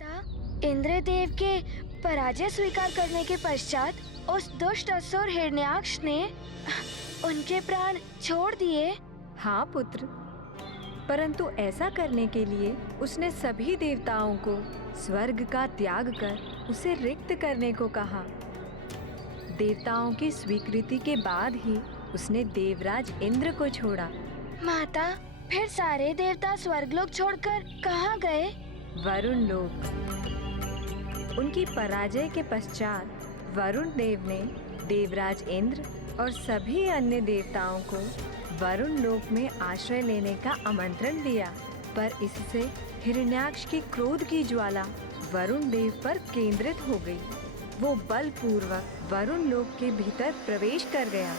माता, इंद्रदेव के पराजय स्वीकार करने के पश्चात उस दुष्ट असुर हिरण्याक्ष ने उनके प्राण छोड़ दिए। हाँ पुत्र, परंतु ऐसा करने के लिए उसने सभी देवताओं को स्वर्ग का त्याग कर उसे रिक्त करने को कहा। देवताओं की स्वीकृति के बाद ही उसने देवराज इंद्र को छोड़ा। माता, फिर सारे देवता स्वर्गलोक छोड़कर कहाँ गए? वरुण लोक। उनकी पराजय के पश्चात वरुण देव ने देवराज इंद्र और सभी अन्य देवताओं को वरुण लोक में आश्रय लेने का आमंत्रण दिया, पर इससे हिरण्याक्ष की क्रोध की ज्वाला वरुण देव पर केंद्रित हो गई। वो बलपूर्वक वरुण लोक के भीतर प्रवेश कर गया।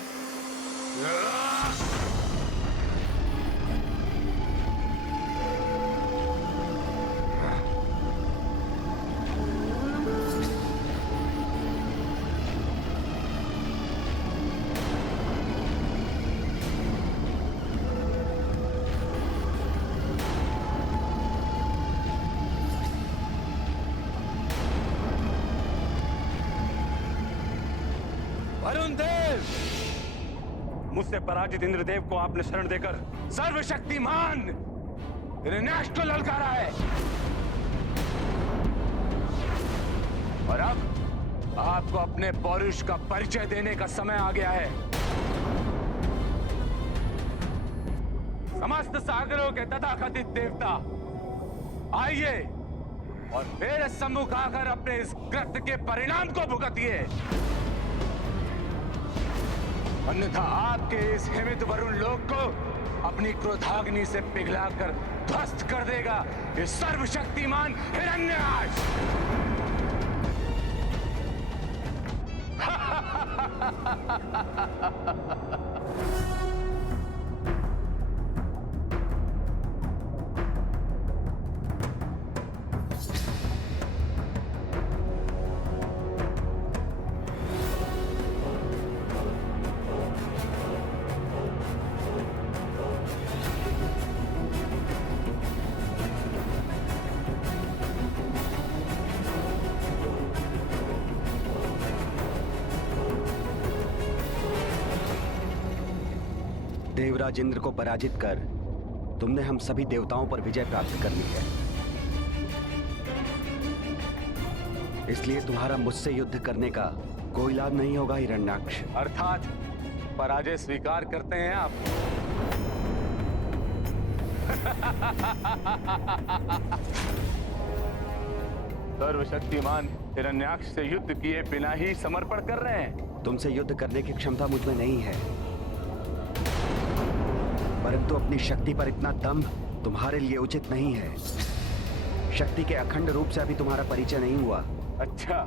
वरुण देव, मुझसे पराजित इंद्रदेव को आपने शरण देकर सर्वशक्तिमान हिरण्याक्ष को ललकारा है, और अब आपको अपने पौरुष का परिचय देने का समय आ गया है। समस्त सागरों के तथाकथित देवता, आइए और मेरे सम्मुख आकर अपने इस कृत्य के परिणाम को भुगतिए, अन्यथा आपके इस हिमित वरुण लोक को अपनी क्रोधाग्नि से पिघलाकर ध्वस्त कर देगा ये सर्वशक्तिमान हिरण्याक्ष। देवराज इंद्र को पराजित कर तुमने हम सभी देवताओं पर विजय प्राप्त कर ली है, इसलिए तुम्हारा मुझसे युद्ध करने का कोई लाभ नहीं होगा हिरण्याक्ष। अर्थात पराजय स्वीकार करते हैं आप? सर्वशक्तिमान हिरण्याक्ष से युद्ध किए बिना ही समर्पण कर रहे हैं? तुमसे युद्ध करने की क्षमता मुझ में नहीं है, परंतु अपनी शक्ति पर इतना दंभ तुम्हारे लिए उचित नहीं है। शक्ति के अखंड रूप से अभी तुम्हारा परिचय नहीं हुआ। अच्छा,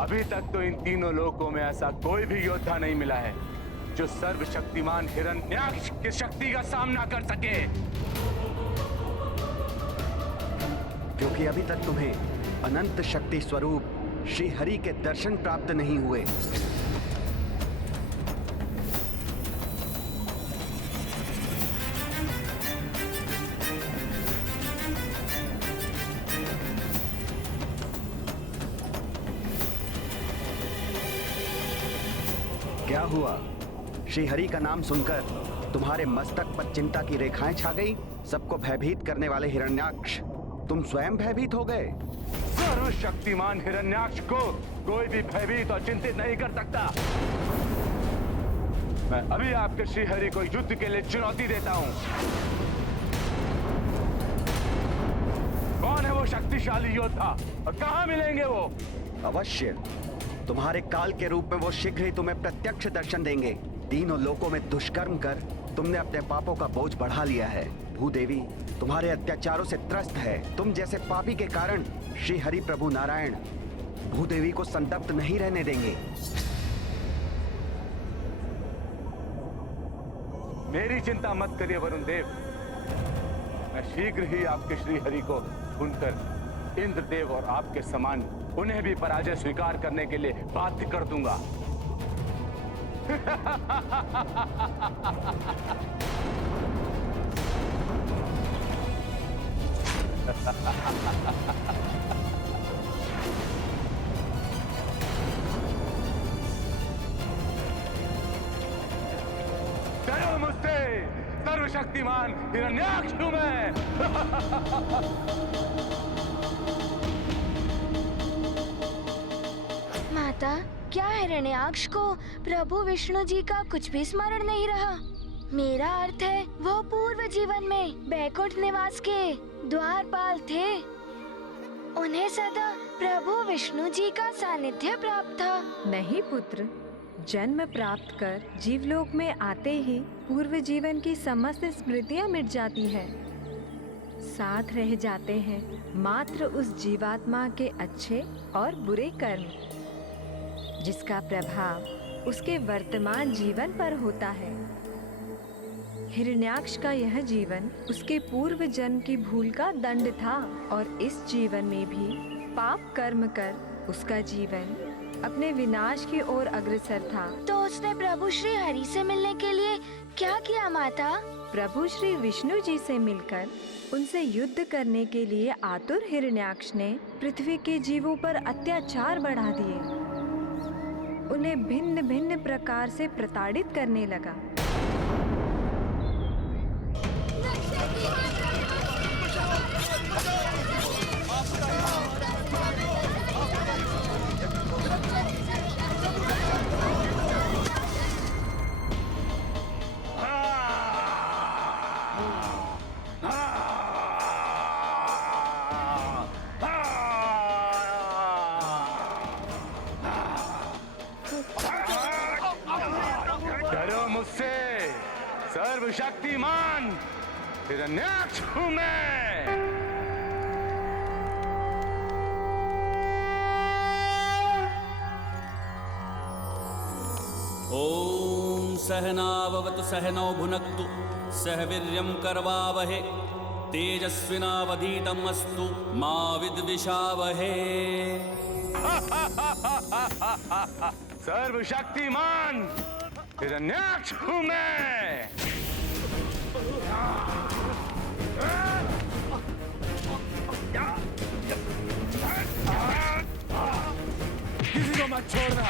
अभी तक तो इन तीनों लोकों में ऐसा कोई भी योद्धा नहीं मिला है जो सर्वशक्तिमान हिरण्याक्ष की शक्ति का सामना कर सके। क्योंकि अभी तक तुम्हें अनंत शक्ति स्वरूप श्री हरि के दर्शन प्राप्त नहीं हुए। क्या हुआ? श्री हरि का नाम सुनकर तुम्हारे मस्तक पर चिंता की रेखाएं छा गई? सबको भयभीत करने वाले हिरण्याक्ष, तुम स्वयं भयभीत हो गए। सर्वशक्तिमान हिरण्याक्ष को कोई भी भयभीत और चिंतित नहीं कर सकता। मैं अभी आपके श्री हरि को युद्ध के लिए चुनौती देता हूं। कौन है वो शक्तिशाली योद्धा और कहां मिलेंगे वो? अवश्य, तुम्हारे काल के रूप में वो शीघ्र ही तुम्हें प्रत्यक्ष दर्शन देंगे। तीनों लोकों में दुष्कर्म कर तुमने अपने पापों का बोझ बढ़ा लिया है। भूदेवी तुम्हारे अत्याचारों से त्रस्त है। तुम जैसे पापी के कारण श्री हरि प्रभु नारायण भूदेवी को संतप्त नहीं रहने देंगे। मेरी चिंता मत करिए वरुण देव, मैं शीघ्र ही आपके श्री हरि को सुनकर इंद्रदेव और आपके समान उन्हें भी पराजय स्वीकार करने के लिए बाध्य कर दूंगा। सर्वशक्तिमान हिरण्याक्ष हूं मैं। माता, क्या हिरण्याक्ष को प्रभु विष्णु जी का कुछ भी स्मरण नहीं रहा? मेरा अर्थ है वो पूर्व जीवन में बैकुंठ निवास के द्वारपाल थे। उन्हें सदा प्रभु विष्णु जी का सानिध्य प्राप्त था। नहीं पुत्र, जन्म प्राप्त कर जीवलोक में आते ही पूर्व जीवन की समस्त स्मृतियां मिट जाती हैं। साथ रह जाते हैं मात्र उस जीवात्मा के अच्छे और बुरे कर्म, जिसका प्रभाव उसके वर्तमान जीवन पर होता है। हिरण्याक्ष का यह जीवन उसके पूर्व जन्म की भूल का दंड था और इस जीवन में भी पाप कर्म कर उसका जीवन अपने विनाश की ओर अग्रसर था। तो उसने प्रभु श्री हरि से मिलने के लिए क्या किया माता? प्रभु श्री विष्णु जी से मिलकर उनसे युद्ध करने के लिए आतुर हिरण्याक्ष ने पृथ्वी के जीवों पर अत्याचार बढ़ा दिए। उन्हें भिन्न भिन्न प्रकार से प्रताड़ित करने लगा। डरो मुझसे, सर्वशक्तिमान हिरण्याक्ष हूं मैं। ओम सहनाववतु सहनौ भुनक्तु सह वीर्यं करवावहे तेजस्विनावधीतमस्तु मा विद्विषावहे। सर्वशक्तिमान हिरण्याक्ष हूं मैं। किसी को मत छोड़ना।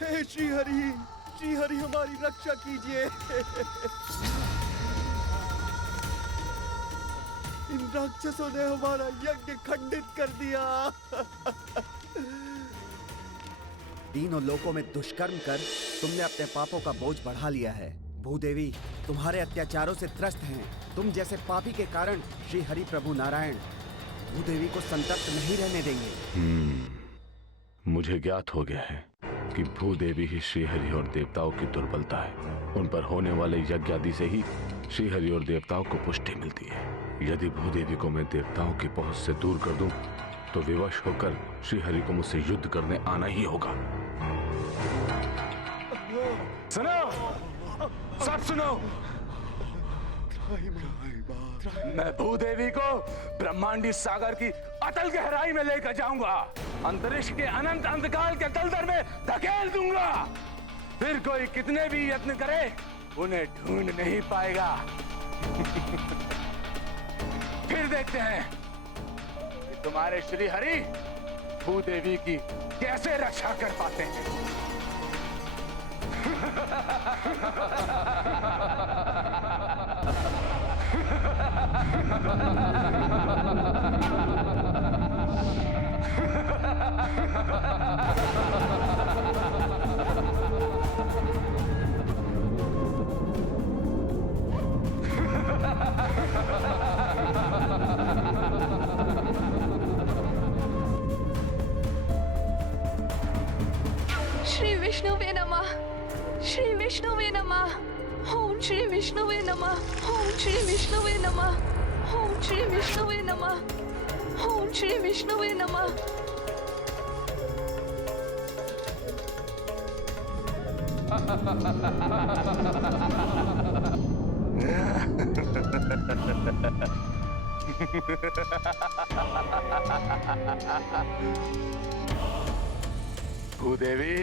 हे श्री हरि हमारी रक्षा कीजिए। इन राक्षसों ने हमारा यज्ञ खंडित कर दिया। तीनों लोकों में दुष्कर्म कर तुमने अपने पापों का बोझ बढ़ा लिया है। भूदेवी तुम्हारे अत्याचारों से त्रस्त हैं। तुम जैसे पापी के कारण श्री हरि प्रभु नारायण भूदेवी को संतप्त नहीं रहने देंगे। मुझे ज्ञात हो गया है कि भूदेवी ही श्रीहरि और देवताओं की दुर्बलता है। उन पर होने वाले यज्ञ आदि से ही श्रीहरि और देवताओं को पुष्टि मिलती है। यदि भूदेवी को मैं देवताओं की पहुंच से दूर कर दूं, तो विवश होकर श्रीहरि को मुझसे युद्ध करने आना ही होगा। सुनो, सब सुनो। मैं भूदेवी को ब्रह्मांडी सागर की अतल गहराई में लेकर जाऊंगा। अंतरिक्ष के अनंत अंधकार के तलतर में धकेल दूंगा। फिर कोई कितने भी यत्न करे, उन्हें ढूंढ नहीं पाएगा। फिर देखते हैं कि तुम्हारे श्री हरि भूदेवी की कैसे रक्षा कर पाते हैं। श्री विष्णुवे नमः। श्री विष्णुवे नमः। ओम श्री विष्णुवे नमः। ओम श्री विष्णुवे नमः। ओम श्री विष्णुवे नमः। ओम श्री विष्णुवे नमः। भूदेवी,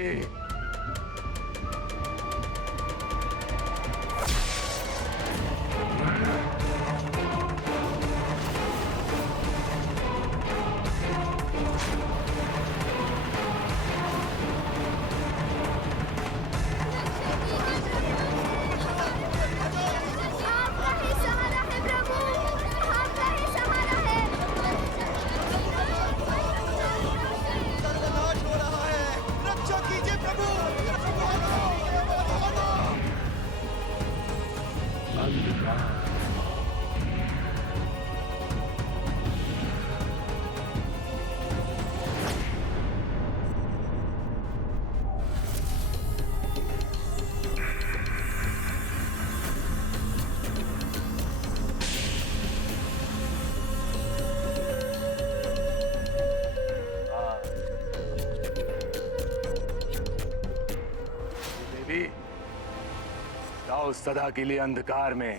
जाओ सदा के लिए अंधकार में।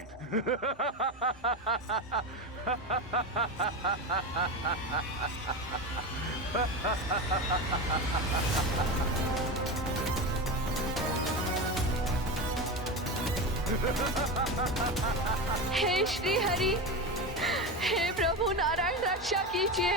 हे श्री हरि, हे प्रभु नारायण रक्षा कीजिए।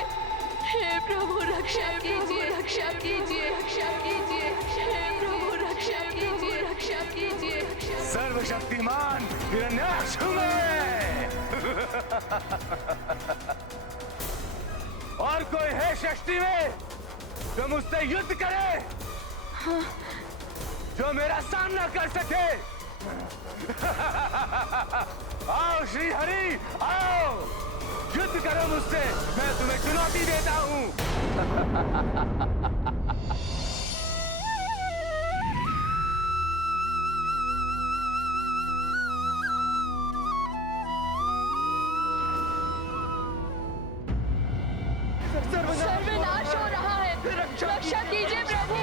हे प्रभु रक्षा कीजिए, रक्षा कीजिए, रक्षा कीजिए। हे प्रभु रक्षा कीजिए, रक्षा कीजिए। सर्वशक्तिमान हिरण्याक्ष हूं मैं। और कोई है सृष्टि में जो मुझसे युद्ध करे, जो मेरा सामना कर सके? आओ श्री हरि, आओ युद्ध करो मुझसे, मैं तुम्हें चुनौती देता हूं। सर्वनाश हो रहा है। रक्षा कीजिए प्रभु,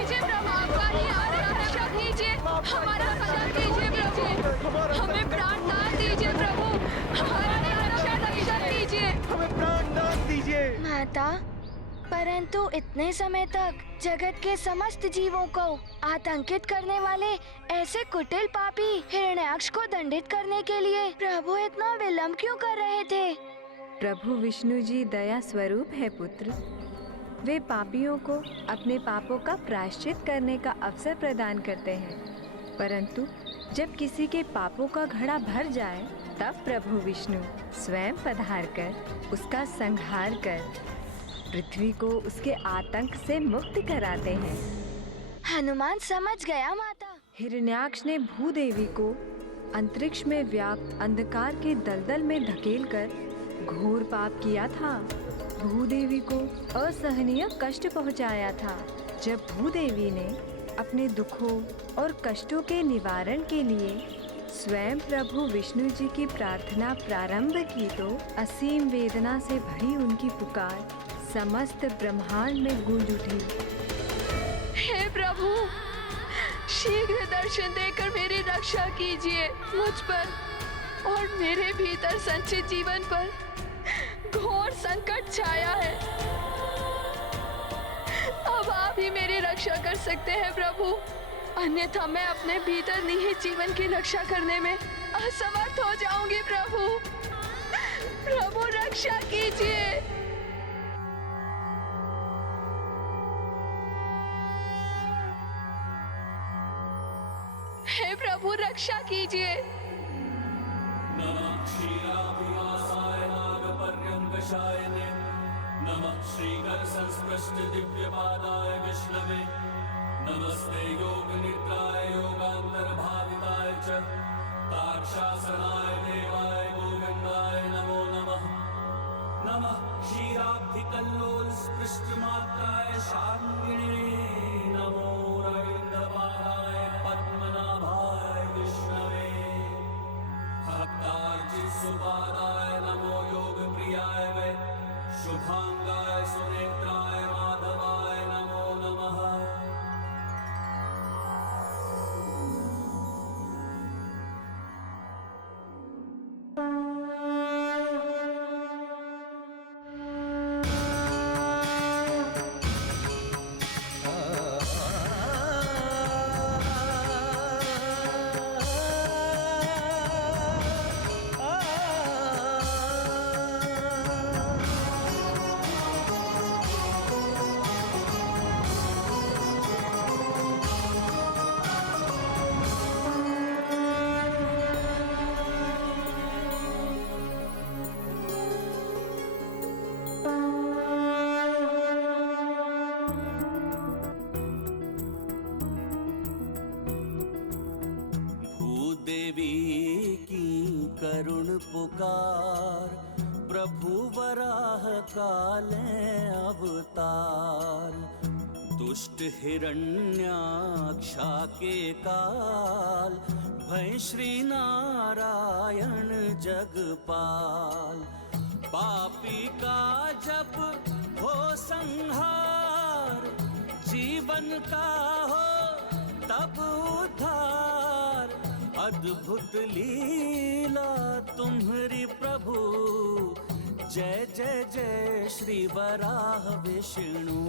आपका ही आ रहा है। रक्षा कीजिए, हमारा रक्षा कीजिए प्रभु, हमें प्राण दान दीजिए प्रभु, हमारा रक्षा कीजिए, हमें प्राण दान दीजिए। माता, परंतु इतने समय तक जगत के समस्त जीवों को आतंकित करने वाले ऐसे कुटिल पापी हिरण्याक्ष को दंडित करने के लिए प्रभु इतना विलंब क्यों कर रहे थे? प्रभु विष्णु जी दया स्वरूप है पुत्र। वे पापियों को अपने पापों का प्रायश्चित करने का अवसर प्रदान करते हैं, परंतु जब किसी के पापों का घड़ा भर जाए तब प्रभु विष्णु स्वयं पधार कर उसका संहार कर पृथ्वी को उसके आतंक से मुक्त कराते हैं। हनुमान समझ गया माता। हिरण्याक्ष ने भूदेवी को अंतरिक्ष में व्याप्त अंधकार के दलदल में धकेलकर घोर पाप किया था। भूदेवी को असहनीय कष्ट पहुंचाया था। जब भूदेवी ने अपने दुखों और कष्टों के निवारण के लिए स्वयं प्रभु विष्णु जी की प्रार्थना प्रारंभ की तो असीम वेदना से भरी उनकी पुकार समस्त ब्रह्मांड में गूंज उठी। हे प्रभु, शीघ्र दर्शन देकर मेरी रक्षा कीजिए। मुझ पर और मेरे भीतर संचित जीवन पर घोर संकट छाया है। अब आप ही मेरी रक्षा कर सकते हैं प्रभु, अन्यथा मैं अपने भीतर निहित जीवन की रक्षा करने में असमर्थ हो जाऊंगी। प्रभु, प्रभु रक्षा कीजिए। हे प्रभु रक्षा कीजिए। नमः क्षीराभिलाषाय नागपर्यङ्कशायने, नमः श्रीकर संस्पृष्ट दिव्यपादाय विष्णवे, नमस्ते योगनिद्राय योगान्तर्भाविताय च तार्क्षासनाय देवाय गोविन्दाय नमो नमः। नमः क्षीराब्धिकल्लोल स्पृष्टमात्राय शार्ङ्गिणे, नमो रविन्द्रपादाय पद्मनाभाय विष्णवे, भक्तार्चित सुपादाय नमो योग प्रियाय वै, शुभांगाय सुनेत्राय माधवाय नमो नमः। देवी की करुण पुकार, प्रभु वराह काले अवतार, दुष्ट हिरण्याक्षा के काल, भय श्री नारायण जगपाल। पापी का जब हो संहार, जीवन का हो तब उद्धार, अद्भुत लीला तुम्हारी प्रभु, जय जय जय श्री वराह विष्णु।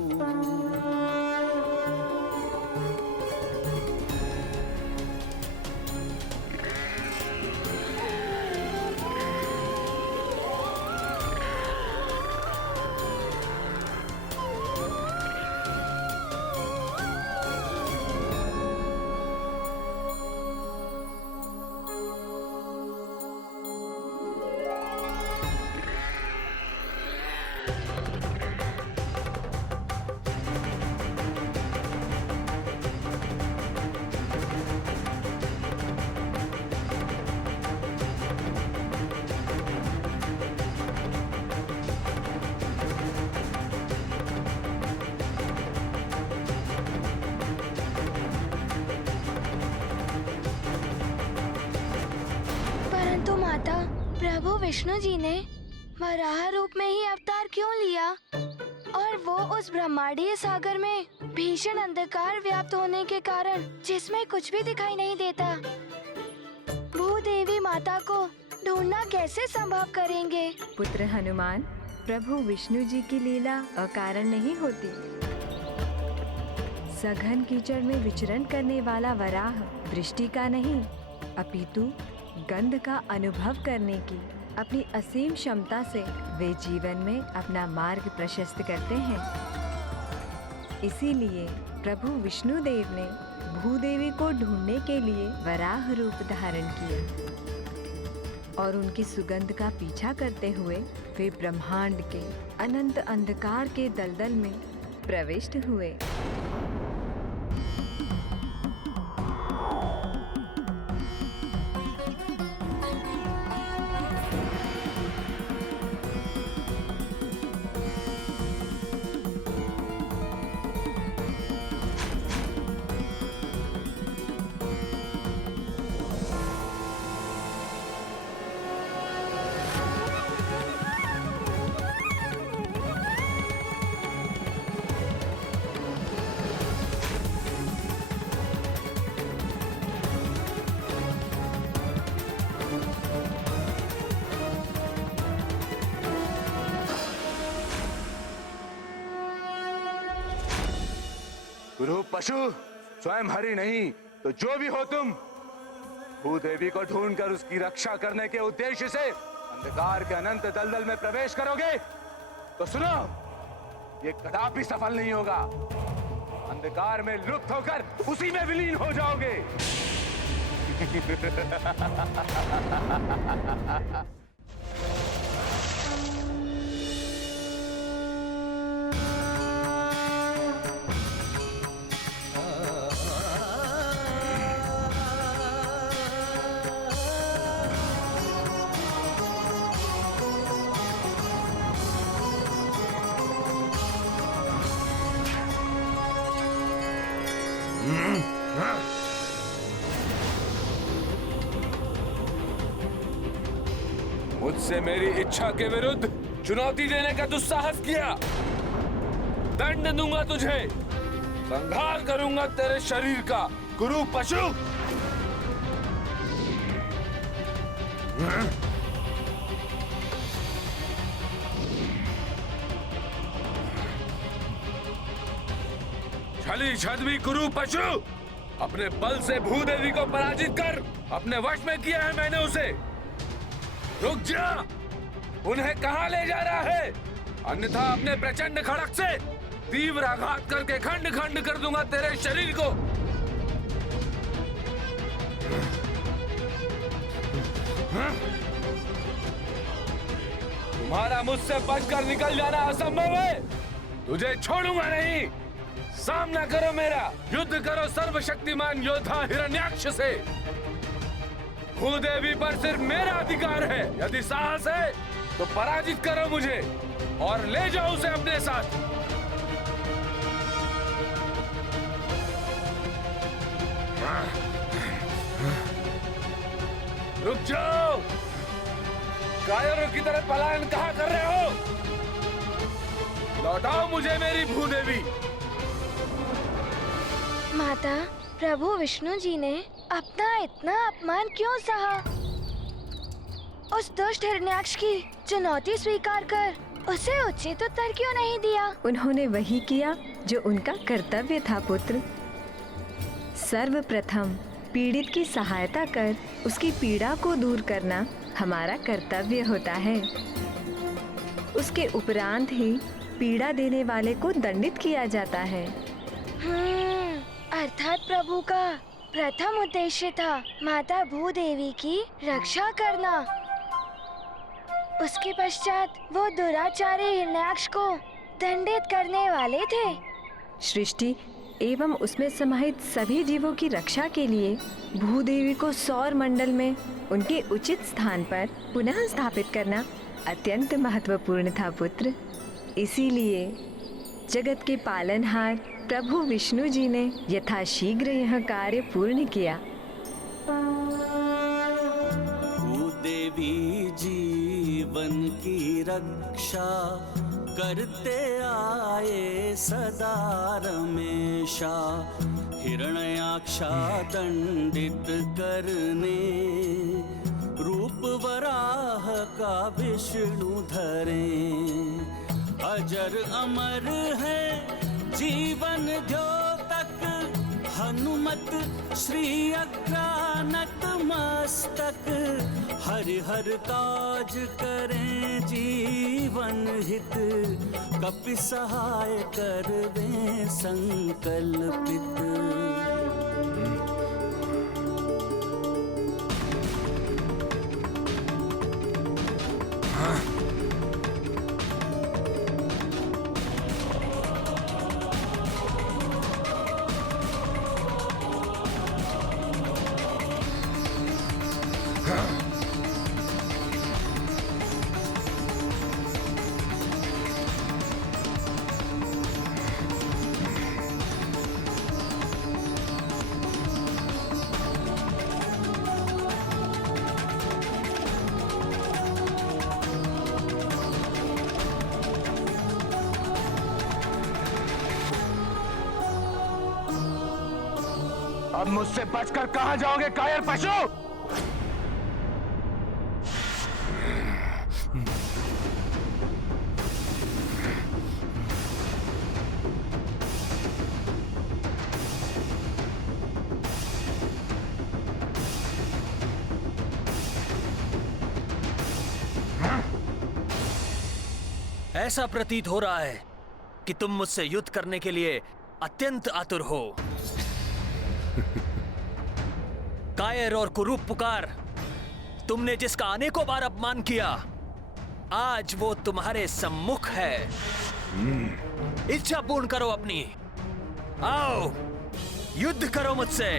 परंतु माता, प्रभु विष्णु जी ने वराह रूप में ही अवतार क्यों लिया? और वो उस ब्रह्मांडीय सागर में भीषण अंधकार व्याप्त होने के कारण जिसमें कुछ भी दिखाई नहीं देता, भूदेवी माता को ढूंढना कैसे संभव करेंगे? पुत्र हनुमान, प्रभु विष्णु जी की लीला अकारण नहीं होती। सघन कीचड़ में विचरण करने वाला वराह दृष्टि का नहीं, अपितु गंध का अनुभव करने की अपनी असीम क्षमता से वे जीवन में अपना मार्ग प्रशस्त करते हैं। इसीलिए प्रभु विष्णु देव ने भूदेवी को ढूंढने के लिए वराह रूप धारण किया और उनकी सुगंध का पीछा करते हुए वे ब्रह्मांड के अनंत अंधकार के दलदल में प्रविष्ट हुए। गुरु पशु, स्वयं हरि नहीं तो जो भी हो तुम, भूदेवी को ढूंढकर उसकी रक्षा करने के उद्देश्य से अंधकार के अनंत दलदल में प्रवेश करोगे तो सुनो, ये कदापि सफल नहीं होगा। अंधकार में लुप्त होकर उसी में विलीन हो जाओगे। मुझसे मेरी इच्छा के विरुद्ध चुनौती देने का दुस्साहस किया, दंड दूंगा तुझे, संहार करूंगा तेरे शरीर का, गुरु पशु। छली छद्मी गुरु पशु, अपने बल से भूदेवी को पराजित कर अपने वश में किया है मैंने उसे। रुक जा, उन्हें कहां ले जा रहा है? अन्यथा अपने प्रचंड खड़क से तीव्र आघात करके खंड खंड कर दूंगा तेरे शरीर को। तुम्हारा मुझसे बचकर निकल जाना असंभव है, तुझे छोड़ूंगा नहीं। सामना करो मेरा, युद्ध करो सर्वशक्तिमान योद्धा हिरण्याक्ष से। भूदेवी पर सिर्फ मेरा अधिकार है, यदि साहस है तो पराजित करो मुझे और ले जाओ उसे अपने साथ। रुक जाओ, कायरों की तरह पलायन कहाँ कर रहे हो? लौटाओ मुझे मेरी भूदेवी। माता, प्रभु विष्णु जी ने अपना इतना अपमान क्यों सहा? उस दुष्ट हिरण्याक्ष की चुनौती स्वीकार कर उसे उचित उत्तर क्यों नहीं दिया? उन्होंने वही किया जो उनका कर्तव्य था पुत्र। सर्वप्रथम पीड़ित की सहायता कर उसकी पीड़ा को दूर करना हमारा कर्तव्य होता है। उसके उपरांत ही पीड़ा देने वाले को दंडित किया जाता है। अर्थात प्रभु का प्रथम उद्देश्य था माता भूदेवी की रक्षा करना। उसके पश्चात वो दुराचारी हिरण्याक्ष को दंडित करने वाले थे। सृष्टि एवं उसमें समाहित सभी जीवों की रक्षा के लिए भूदेवी को सौर मंडल में उनके उचित स्थान पर पुनः स्थापित करना अत्यंत महत्वपूर्ण था पुत्र। इसीलिए जगत के पालनहार प्रभु विष्णु जी ने यथाशीघ्र यह कार्य पूर्ण किया। भूदेवी जीवन की रक्षा करते आए सदा रमेशा। हिरण्याक्षा दंडित करने रूप वराह का विष्णु धरे। अजर अमर है जीवन द्योतक हनुमत श्री अग्रानत मस्तक। हरिहर काज करें जीवन हित कपि सहाय करवें संकल्पित। अब मुझसे बचकर कहां जाओगे कायर पशु? ऐसा प्रतीत हो रहा है कि तुम मुझसे युद्ध करने के लिए अत्यंत आतुर हो। कायर और कुरूप पुकार, तुमने जिसका अनेकों बार अपमान किया, आज वो तुम्हारे सम्मुख है। इच्छा पूर्ण करो अपनी। आओ युद्ध करो मुझसे।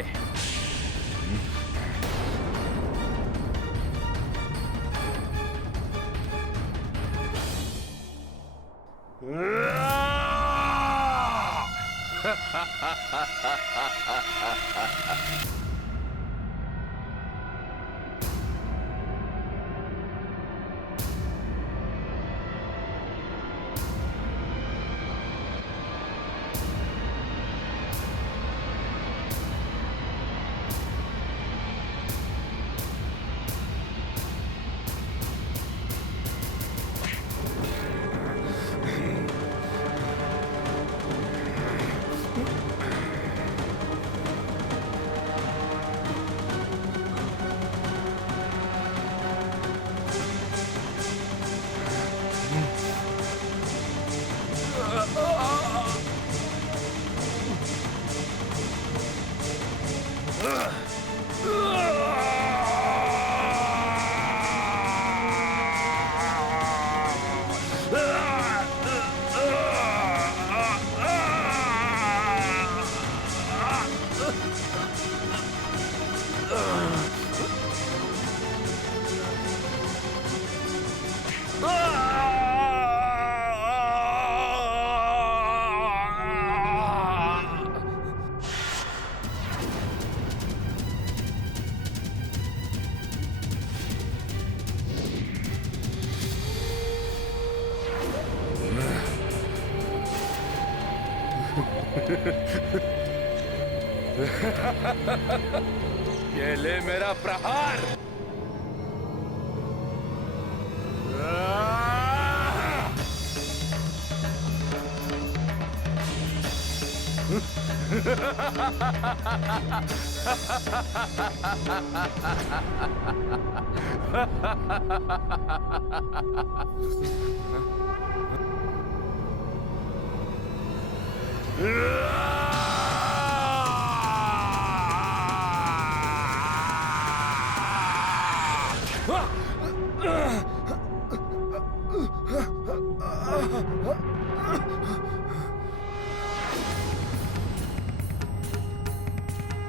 ये ले मेरा प्रहार।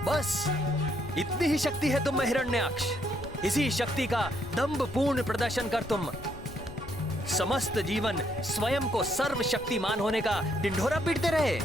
बस इतनी ही शक्ति है तुम में हिरण्याक्ष। इसी शक्ति का दंभपूर्ण प्रदर्शन कर तुम समस्त जीवन स्वयं को सर्वशक्तिमान होने का ढिंढोरा पीटते रहे।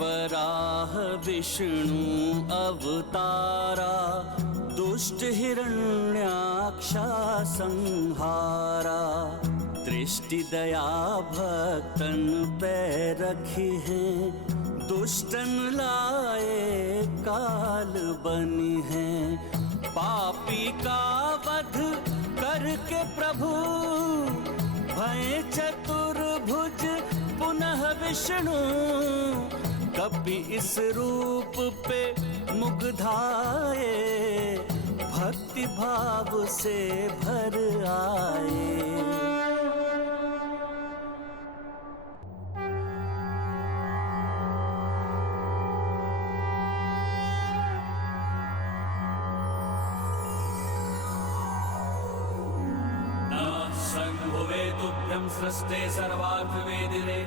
वराह विष्णु अवतारा दुष्ट हिरण्याक्षा संहारा। दृष्टि दया भक्तन पे रखी है, दुष्टन लाए काल बनी है। पापी का वध करके प्रभु भय चतुर्भुज पुनः विष्णु। कभी इस रूप पे मुग्धाए, भक्ति भाव से भर आए। शंभुवे तुभ्यं सृष्टे सर्वार्थ वेदिने।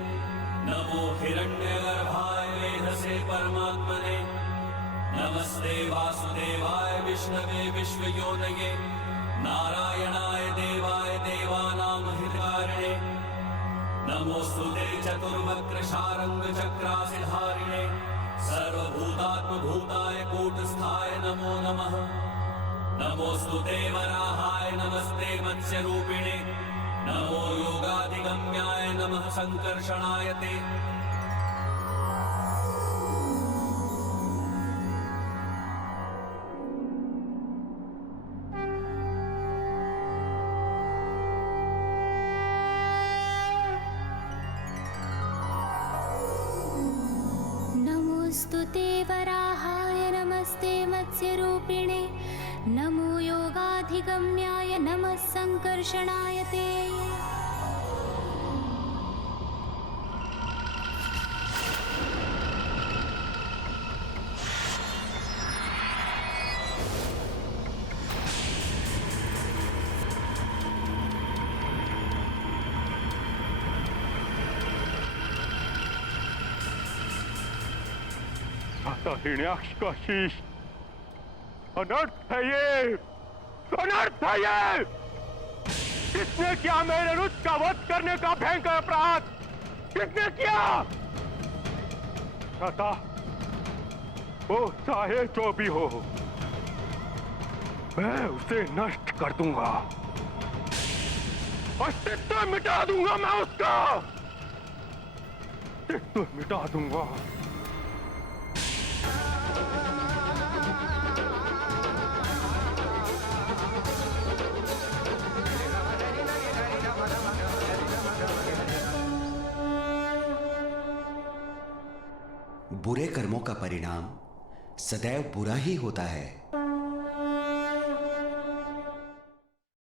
नमो हिरण्यगर्भाय वेधसे परमात्मने। नमस्ते वासुदेवाय विष्णवे विश्वयोनये। नारायणाय देवाय देवानां हितकारिणे। नमोस्तुते चतुर्वक्र शारंग चक्रासिधारिणे। सर्वभूतात्मभूताय कूटस्थाय नमो नमः। नमोस्तुते वराहाय नमस्ते मत्स्यरूपिणे। नमो योगाधिगम्याय नमः संकर्षणाय ते। नमोस्तुते वराहाय नमस्ते मत्स्यरूपिणे। नमो योगाधिगम्याय नमः संकर्षणाय ते। हिरण्याक्ष का शीश अनर्थ है ये, अनर्थ है ये। किसने किया मेरे रुच का वध करने का भयंकर अपराध? किसने किया? छता वो चाहे जो भी हो, मैं उसे नष्ट कर दूंगा, अस्तित्व मिटा दूंगा, मैं उसका अस्तित्व मिटा दूंगा। बुरे कर्मों का परिणाम सदैव बुरा ही होता है।